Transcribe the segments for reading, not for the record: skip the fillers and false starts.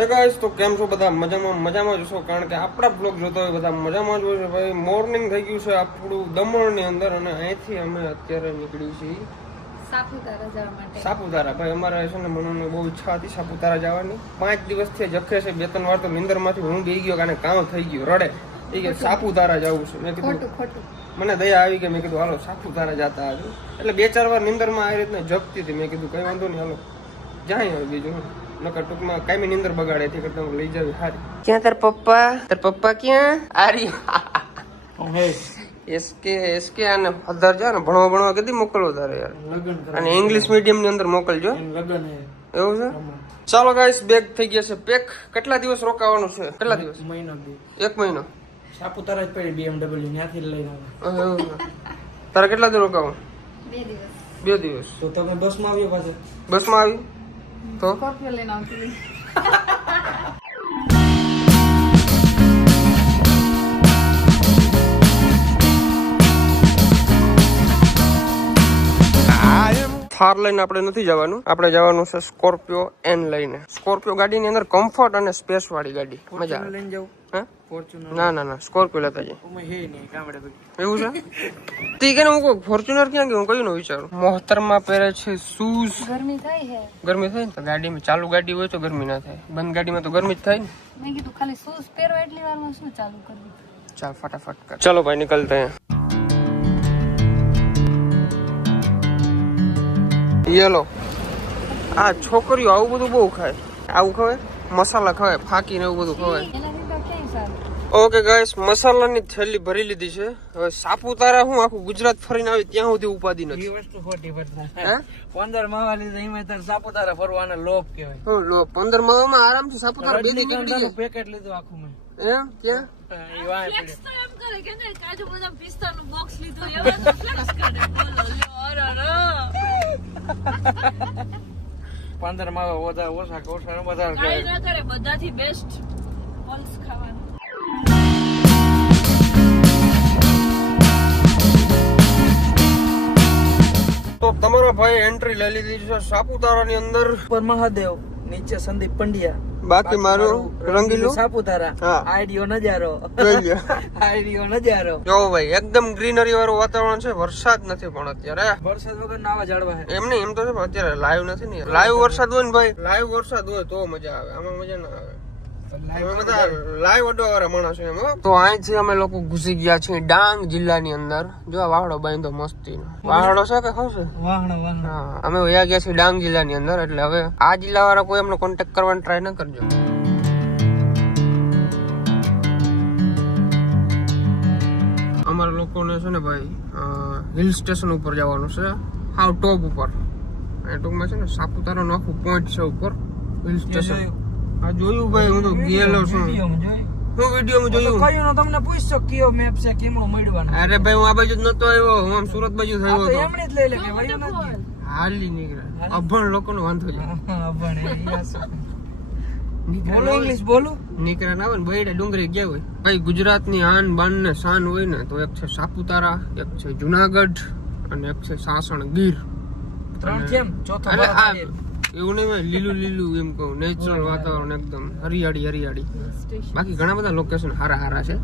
Guys તો કેમ છો બધા મજામાં જ છો કારણ કે આપણા બ્લોગ જોતા હોય બધા મજામાં જ હોય છે ભાઈ. મોર્નિંગ થઈ ગયું છે આપણું દમણની અંદર અને અહીંથી અમે અત્યારે નીકળી છીએ સાપુતારા જવા માટે. સાપુતારા ભાઈ અમારે છે ને મનોને બહુ ઈચ્છા હતી સાપુતારા જવાની. 5 દિવસથી જખે છે 2-3 વાર તો નિંદરમાંથી હું બેહી ગયો કારણ કામ થઈ ગયું રડે એ કે સાપુતારા જવું છે. મેં કીધું ખોટું મને દયા આવી કે મેં કીધું હાલો સાપુતારા જતા આવજો. એટલે 2-4 વાર નિંદરમાં આવી રીતના જપતી હતી. મેં કીધું કઈ વાંધો નહીં હાલો જાય હવે બીજું નકર ટૂંકમાં કાયમી નિંદર બગાડે થી કરતા લઈ જાવી હારી. ક્યાં તાર પપ્પા ક્યાં આરી એસકે આને અધાર જા ને ભણવા કદી મોકલવો તારે યાર અને ઇંગ્લિશ મીડિયમ ની અંદર મોકલજો. એવું છે. ચાલો ગાઈસ બેગ થઈ ગયા છે પેક. કેટલા દિવસ રોકાવાનું છે? કેટલા દિવસ? મહિનો 1 મહિનો. સાપુતારા જ પડી BMW ત્યાંથી લઈને એવું છે. તારે કેટલા દિવસ રોકાવું? 2 દિવસ. 2 દિવસ. તો તમે બસમાં આવ્યો પાછો? બસમાં આવી તો સ્કોર્પિયો લઈને આવતી. થાર લઈને આપણે નથી જવાનું. આપણે જવાનું છે સ્કોર્પિયો એન લઈને. સ્કોર્પિયો ગાડીની અંદર કમ્ફર્ટ અને સ્પેસ વાળી ગાડી મજા આવે. લઈને જાવ હે? ફોર્ચ્યુનર ના સ્કોર્પિયો લેતા જઈએ. અમે હે નહીં ગામડે ભાઈ. એવું છે. તી કે હું કોઈ ફોર્ચ્યુનર ક્યાં ગયું કયું નો વિચારું. મોહતરમાં પહેરે છે શૂઝ. ગરમી થાય છે. ગરમી થાય ને તો ગાડીમાં ચાલુ ગાડી હોય તો ગરમી ના થાય. બંધ ગાડીમાં તો ગરમી જ થાય ને. મેં કીધું ખાલી શૂઝ પહેરો એટલી વારમાં શું ચાલુ કરવું. ચાલ ફટાફટ કર. ચલો ભાઈ નીકળતે હે. યેલો આ છોકરીઓ આવું બધું બહુ ખાય. આવું ખવાય મસાલા ખવાય ફાકી ને એવું બધું ખવાય. એનાથી તો ક્યાંય સારું. ઓકે ગાઈસ મસાલાની થેલી ભરી લીધી છે. હવે સાપુતારા હું આખું ગુજરાત ફરીને આવી ત્યાં સુધી ઉપાધિ એ નથી. વસ્તુ ખોટી પડતી. હે 15 માવા લીધે એમાં તાર સાપુતારા ફરવાનો લોભ કહેવાય. હું લો 15 માં આરામથી સાપુતારા 2 દી નીકળી જાય. પેકેટ લીધું આખું મેં. એમ ક્યાં એ વાય પડ્યો. એમ કરે કે ને કાજુ બદામ પિસ્તાનું બોક્સ લીધું એવા તો ફ્લેક્સ કરે. બોલો લ્યો 15 માવા ઓછા વધારે કાઈ ના કરે બધાથી બેસ્ટ પલ્સ ખાવાનું. તો તમારો ભાઈ એન્ટ્રી લઈ લીધી છે સાપુતારાની અંદર. ઉપર મહાદેવ નીચે સંદીપ પંડ્યા બાકી મારું રંગીલું સાપુતારા. હા. આઈડિયો નજારો જોઈ લ્યો. આઈડિયો નજારો. જો ભાઈ એકદમ ગ્રીનરી વાળું વાતાવરણ છે. વરસાદ નથી પણ અત્યારે વરસાદ વગર નાવા ઝાડવા છે. એમ નહીં એમ તો છે પણ અત્યારે લાઈવ નથી ને. લાઈવ વરસાદ હોય ને ભાઈ લાઈવ વરસાદ હોય તો મજા આવે. આમાં મજા ના આવે. અમે બધા લાઈવ અડવા વાળા માણસ એમ. તો અહીંથી અમે લોકો ઘૂસી ગયા છીએ ડાંગ જિલ્લાની અંદર. જો આ વાહડો બાંધો મસ્તી વાહડો છે કે શું છે? વાહણ હા અમે વયા ગયા છીએ ડાંગ જિલ્લાની અંદર. એટલે હવે આ જિલ્લા વાળા કોઈ એમનો કોન્ટેક્ટ કરવાનો ટ્રાય ન કરજો. અમારા લોકોને છે ને ભાઈ હિલ સ્ટેશન ઉપર જવાનું છે. હાવ ટોપ ઉપર. ટૂંકમાં છે ને સાપુતારાનું આખું પોઈન્ટ છે ઉપર હિલ સ્ટેશન. હા જોયું ભાઈ હું તો ગયેલો છું. હું વિડીયોમાં જોયું. કયું તમને પૂછશો કયો મેપ છે કેમનો મળવાનો. અરે ભાઈ હું આ બાજુ જ નતો આવ્યો. હું આમ સુરત બાજુ થયો હતો. એમણે જ લઈ લે કે વયું નથી. હાલી નીકળે. અભણ લોકોનો વાંધો છે. બોલો ઇંગ્લિશ બોલો. નીકળે ના હોય ને બૈડા ડુંગરી ગયા હોય. ભાઈ ગુજરાતની આન બાન ને શાન હોય ને તો એક છે સાપુતારા, એક છે જુનાગઢ અને એક છે સાસણ ગીર. 3 કેમ ચોથો એટલે આ ભારત એવું નહીં ભાઈ લીલું એમ કહું નેચરલ વાતાવરણ એકદમ હરિયાળી. બાકી ઘણા બધા લોકેશન હારા છે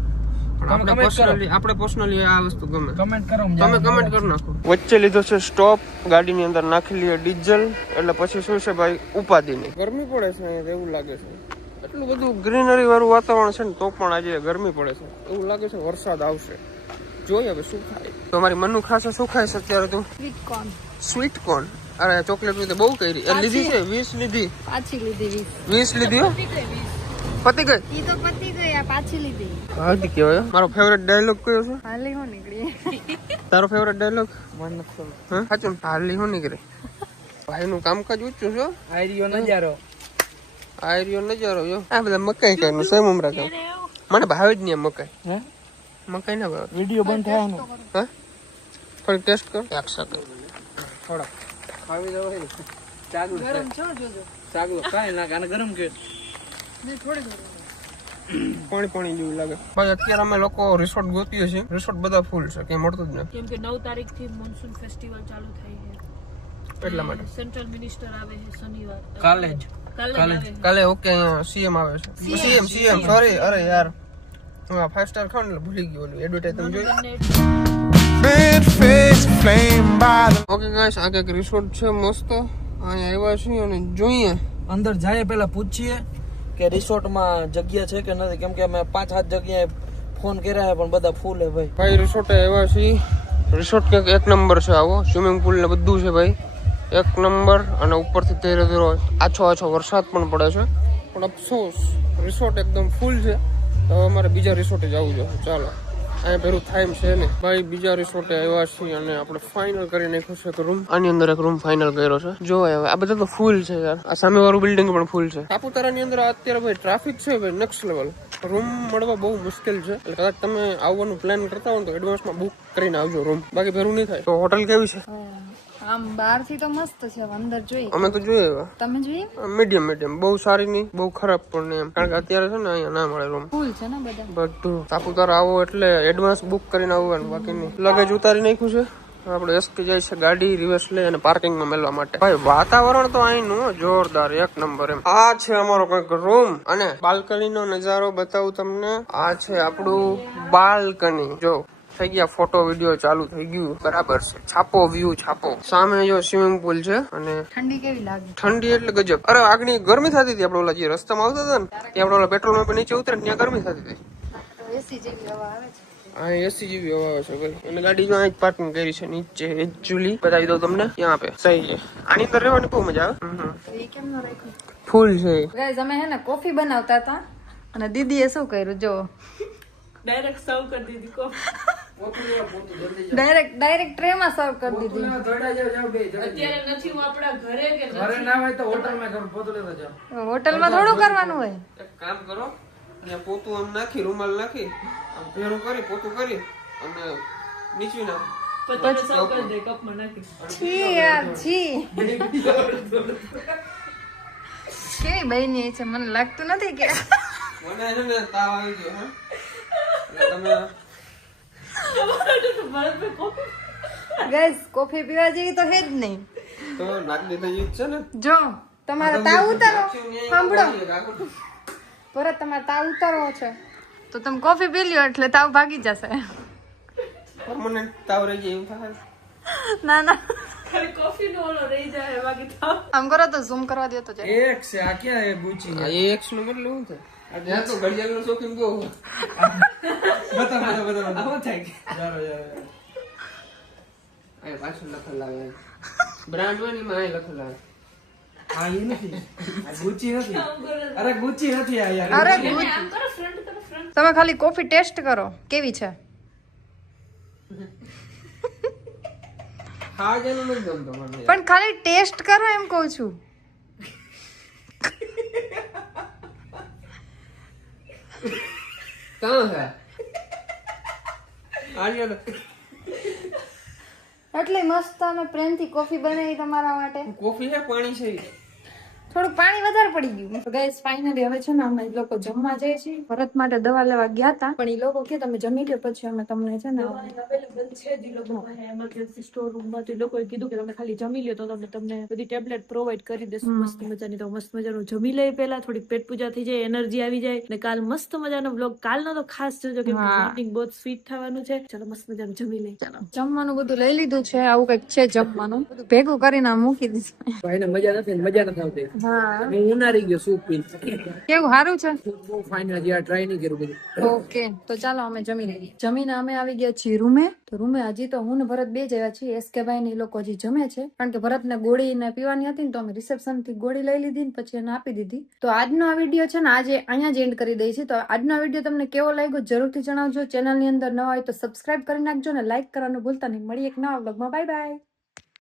પણ આપણે પર્સનલી આ વસ્તુ ગમે. કમેન્ટ કરો. તમે કમેન્ટ કરી નાખો. વચ્ચે લીધો છે સ્ટોપ. ગાડીની અંદર નાખી લઈએ ડીઝલ. એટલે પછી શું છે ભાઈ ઉપાધિ નહીં. ગરમી પડે છે અહીંયા એવું લાગે છે. એટલું બધું ગ્રીનરી વાળું વાતાવરણ છે ને તો પણ આજે ગરમી પડે છે. એવું લાગે છે વરસાદ આવશે. જોઈએ હવે શું થાય. તો અમારી મનુ ખાસે શું ખાય છે અત્યારે તું? Sweet corn. અરે ચોકલેટ લીધી બહુ કરી. લીધી છે 20 લીધી. પાછી લીધી 20 લીધી હો. પતી ગઈ. ઈ તો પતી ગઈ આ પાછી લીધી. હાથી કેવાય. મારો ફેવરેટ ડાયલોગ કયો છે? હાલી હો નીકળી. તારો ફેવરેટ ડાયલોગ? મન નથી ખબર. હા સાચું હાલી હું નીકળે. ભાઈ નું કામકાજ ઊંચું છે. આઈડિયો નજારો. આયરિયો નજારો જો. આ બધા મકાઈ કાનું સેમ ઉમરા કામ. મને ભાવે જ નહીં આ મકાઈ. હે મકાઈ ના ભાવે. વિડિયો બંધ થયો ને. હા થોડી ટેસ્ટ કર. 1 સેકન્ડ થોડા ખાવી દો હે. ચાગલો ગરમ છો જોજો. ચાગલો કાઈ ના કાને ગરમ કે. ને થોડી ગરમ. પાણી જેવું લાગે. ભાઈ અત્યારે અમે લોકો રિસોર્ટ ગોતીએ છીએ. રિસોર્ટ બધા ફૂલ છે. કઈ મળતું જ નથી. કેમ કે 9 તારીખથી મોન્સૂન ફેસ્ટિવલ ચાલુ થઈ છે. એટલા માટે સેન્ટ્રલ મિનિસ્ટર આવે છે શનિવાર કાલે જ કાલે આવે છે. કાલે ઓકે અહીંયા સીએમ આવે છે સીએમ સોરી અરે યાર હું આ 5 સ્ટાર ખાવ ને એટલે ભૂલી ગયો ઓલું એડવર્ટાઇઝ તમે જોઈ ઓકે ગાઈસ આ કંઈક રિસોર્ટ છે મસ્ત અહીંયા આવ્યા છીએ અને જોઈએ અંદર જાય પેલા પૂછીએ કે રિસોર્ટમાં જગ્યા છે કે નથી, કેમ કે અમે 5-7 જગ્યાએ ફોન કર્યા છે પણ બધા ફૂલ હે ભાઈ. ભાઈ રિસોર્ટે આવ્યા છીએ રિસોર્ટ કંઈક એક નંબર છે આવો સ્વિમિંગ પુલ ને બધું છે ભાઈ એક નંબર અને ઉપરથી ધીરે ધીરે આછો વરસાદ પણ પડે છે પણ અફસોસ રિસોર્ટ એકદમ ફૂલ છે તો અમારે બીજા રિસોર્ટે જવું જોઈએ ચાલો અહીંયા ભેરું થાય એમ છે ને ભાઈ બીજા રિસોર્ટે આવ્યા છીએ અને આપણે ફાઇનલ કરી નાખ્યો છે એક રૂમ આની અંદર એક રૂમ ફાઇનલ કર્યો છે જો હવે આ બધા તો ફૂલ છે યાર આ સામે વાળું બિલ્ડિંગ પણ ફૂલ છે સાપુતારાની અંદર અત્યારે ભાઈ ટ્રાફિક છે ભાઈ નેક્સ્ટ લેવલ રૂમ મળવા બહુ મુશ્કેલ છે એટલે કદાચ તમે આવવાનું પ્લાન કરતા હો તો એડવાન્સમાં બુક કરીને આવજો રૂમ બાકી ભેરું નહીં થાય તો હોટલ કેવી છે આમ બહાર થી તો મસ્ત છે અંદર જોઈ અમે તો જોઈએ એવા તમે જોઈ મીડિયમ બહુ સારી નહીં બહુ ખરાબ પણ નહીં એમ કારણ કે અત્યારે છે ને અહીંયા ના મળે રૂમ ફૂલ છે ને બધા બધું સાપુતારા આવો એટલે એડવાન્સ બુક કરીને આવવાનું બાકી નહીં લગેજ ઉતારી નાખ્યું છે આપણે એસટી જાય છે ગાડી રિવર્સ લઈ અને પાર્કિંગમાં મેળવા માટે ભાઈ વાતાવરણ તો અહીંનું જોરદાર એક નંબર એમ આ છે અમારો કંઈક રૂમ અને બાલ્કની નો નજારો બતાવું તમને આ છે આપણું બાલ્કની જો થઈ ગયા ફોટો વિડીયો ચાલુ થઈ ગયું બરાબર છે છાપો વ્યૂ છાપો સામે જો સ્વિમિંગ પુલ છે અને ઠંડી કેવી લાગે ઠંડી એટલે ગજબ અરે આગળ ગરમી થતી હતી આપણે ઓલા જે રસ્તામાં આવતા હતા ને ત્યાં આપણે ઓલા પેટ્રોલ પંપ નીચે ઉતરે ત્યાં ગરમી થતી હતી એસી જેવી હવા આવે છે હા એસી જેવી હવા આવે છે ભાઈ અને ગાડી જો અહીં પાર્કિંગ કરી છે નીચે એકચ્યુઅલી બતાવી દઉં તમને ત્યાં પે સહી છે આની અંદર રહેવાની બહુ મજા આવે એ કેમ ન રાખ્યું ફૂલ છે ગાઈઝ અમે હે ને કોફી બનાવતા હતા અને દીદીએ શું કર્યું જો ડાયરેક્ટ સર્વ કરી દીધી કો ડાયરેક્ટ ટ્રે માં સર્વ કરી દીધી અત્યારે નથી હું આપણા ઘરે કે ઘરે ના હોય તો હોટલમાં કરું પોતું લેતા જાવ. હોટલમાં થોડું કરવાનું હોય એક કામ કરો ત્યાં પોતું આમ નાખી રૂમાલ નાખી આમ ભેરું કરી પોતું કરી અને નીચવી નાખ પછી સર્વ કરી દે કપમાં નાખી છી યાર છી કેવી બની છે મને લાગતું નથી કે મને છે ને તાવ આવી ગયો હા એટલે તમે ભરતભાઈ કોફી ગાઈઝ કોફી પીવા જેવી તો હે જ નહીં તો નાક દીધા યુદ્ધ છે ને જો તમારે તાવ ઉતારો સાંભળો પરત તમારે તાવ ઉતારવો છે તો તમે કોફી પી લ્યો એટલે તાવ ભાગી જશે પરમનન્ટ તાવ રહી જાય એવું થાય ના ખાલી કોફી નો ઓલો રહી જાય બાકી તો આમ કરો તો ઝૂમ કરવા દો તો જરા. એક છે આ ક્યાં એ ગુચી આ એક નો મતલબ શું થાય આ ત્યાં તો ઘડિયાળનો શોખીન બહુ બતા આવો થાય કે જારો આ પાછળ લખેલ આવે બ્રાન્ડ હોય ને એમાં અહીં લખેલ આવે આ ઈ નથી આ ગુચી નથી અરે ગુચી નથી આ યાર અરે આમ કરો ફ્રન્ટ કરો ફ્રન્ટ તમે ખાલી કોફી ટેસ્ટ કરો કેવી છે હા જેનું નથી ગમતો મને પણ ખાલી ટેસ્ટ કરો એમ કહું છું કાં છે આલિયા તો એટલી મસ્ત અમે પ્રેમથી કોફી બનાવી તમારા માટે કોફી છે પાણી છે થોડુંક પાણી વધારે પડી ગયું ગાઈસ ફાઇનલી હવે છે ને અમે લોકો જમવા જઈએ છીએ ભરત માટે દવા લેવા ગયા હતા પણ એ લોકો કે તમે જમી લો પછી અમે તમને છે ને અવેલેબલ છે જ ઈ લોકો એમરજન્સી સ્ટોર રૂમ માં તો ઈ લોકોએ કીધું કે તમે ખાલી જમી લ્યો તો તમને બધી ટેબ્લેટ પ્રોવાઈડ કરી દેશું મસ્ત મજાની તો મસ્ત મજાનું જમી લઈએ પહેલા થોડીક પેટ પૂજા થઈ જાય એનર્જી આવી જાય અને કાલ મસ્ત મજાનો વ્લોગ કાલનો તો ખાસ જોજો કે મોર્નિંગ બહુ સ્વીટ થવાનું છે ચલો મસ્ત મજાનું જમી લઈએ ચાલો જમવાનું બધું લઈ લીધું છે આવું કઈક છે જમવાનું બધું ભેગું કરીને આમ મૂકી દીધું ભાઈને મજા નથી આવતી હા હું ઉનારી ગયો સૂપ પી કેવું સારું છે બહુ ફાઇન હજી આ ટ્રાય નહીં કર્યું બધું ઓકે તો ચાલો અમે જમી લઈએ જમીને અમે આવી ગયા છીએ રૂમે તો રૂમે હજી તો હું ને ભરત બે જ આવ્યા છીએ એસકે ભાઈ ને ઈ લોકો હજી જમે છે કારણ કે ભરત ને ગોળી ને પીવાની હતી ને તો અમે રિસેપ્શન થી ગોળી લઈ લીધી ને પછી એને આપી દીધી તો આજનો આ વિડીયો છે ને આજે અહીંયા જ એન્ડ કરી દઈ છે તો આજનો આ વિડીયો તમને કેવો લાગ્યો જરૂરથી જણાવજો ચેનલ ની અંદર ન હોય તો સબસ્ક્રાઇબ કરી નાખજો ને લાઈક કરવાનું ભૂલતા નહીં મળીએ એક નવા વ્લોગમાં બાય બાય